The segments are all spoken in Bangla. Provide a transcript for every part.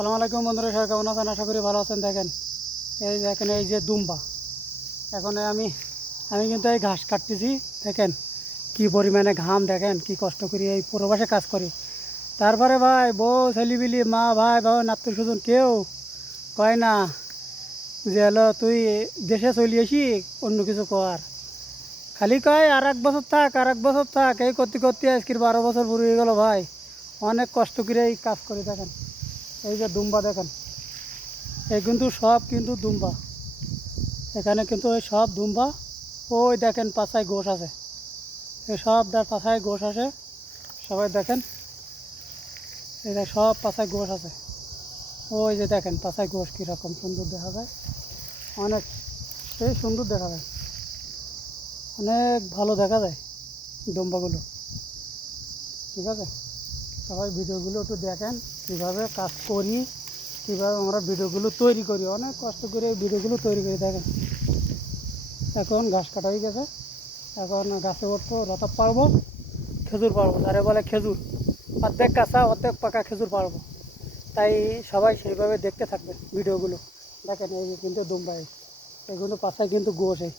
সালাম আলাইকুম বন্ধুরা, সবাই কেমন আছেন? আশা করি ভালো আছেন। দেখেন, এই দেখেন এই যে দুম্বা, এখন আমি আমি কিন্তু এই ঘাস কাটতেছি। দেখেন, কি পরিমাণে ঘাম, দেখেন, কি কষ্ট করি এই পূর্বাসে কাজ করি। তারপরে ভাই, বউ ছেলিবিলি মা, ভাই ভাই নাত্তুর সুজন কেউ কয় না যে হলো তুই দেশে চলি আসি, অন্য কিছু কর। খালি কয়, আর এক বছর থাক, আর এক বছর থাক। এই করতে করতে আজকের বারো বছর পুরো হয়ে গেলো ভাই। অনেক কষ্ট করে এই কাজ করি, দেখেন। এই যে দুম্বা দেখেন। এই কিন্তু সব কিন্তু দুম্বা। এখানে কিন্তু ওই সব দুম্বা, ওই দেখেন পাশায় গোশ আছে। এই সব তার পাশায় গোশ আছে। সবাই দেখেন। এই দেখ সব পাশায় গোশ আছে। ওই যে দেখেন পাশায় গোশ কীরকম সুন্দর দেখা যায়। অনেক সেই সুন্দর দেখা যায়। অনেক ভালো দেখা যায় দুম্বাগুলো। ঠিক আছে? সবাই ভিডিওগুলো একটু দেখেন, কীভাবে কাজ করি, কীভাবে আমরা ভিডিওগুলো তৈরি করি। অনেক কষ্ট করে এই ভিডিওগুলো তৈরি করে, দেখেন। এখন ঘাস কাটা হয়ে গেছে। এখন গাছে উঠবো, লতা পারব খেজুর পারব যারে বলে খেজুর, অর্ধেক কাঁচা, অর্ধেক পাকা খেজুর পারব তাই সবাই সেইভাবে দেখতে থাকবে ভিডিওগুলো। দেখেন, এই কিন্তু দুম্বাই এগুলো পাশায় কিন্তু গোশ এই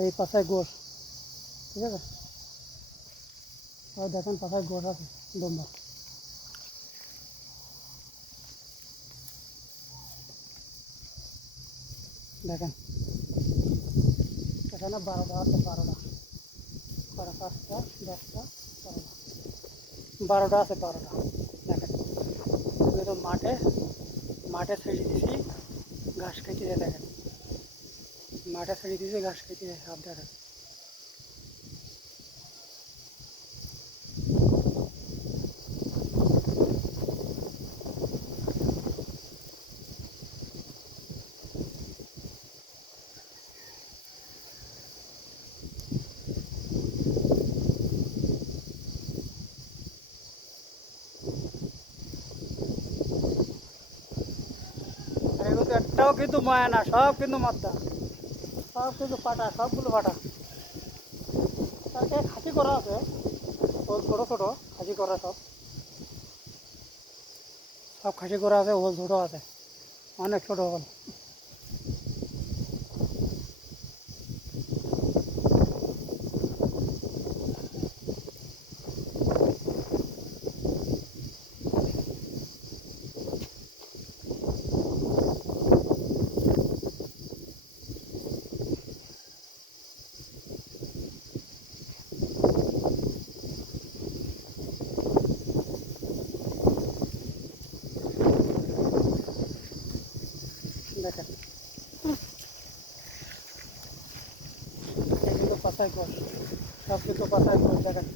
এই পাশায় গোশ। ঠিক আছে? দেখেন পাশায় গোশ আছে। দুম্বা দেখেন এখানে বারোটা আছে বারোটা বারো পাঁচটা দশটা বারোটা বারোটা আছে বারোটা দেখেন আমি তো মাঠে মাঠে ছেড়ে দিয়েছি ঘাস খেতে দেখেন মাঠে ছেড়ে দিয়েছি ঘাস খেতে সব দেখেন একটাও কিন্তু মায়া না সব কিন্তু মাদ্দা। সব কিন্তু ফাটা, সবগুলো ফাটা। তাকে খাসি করা আছে। ছোটো ছোটো, খাসি করা সব। সব খাসি করা আছে, ওল ছোটো আছে। অনেক ছোটো ওল। দেখেন এগুলো পাতায় কষ সব কিছু পাতায় কষ দেখেন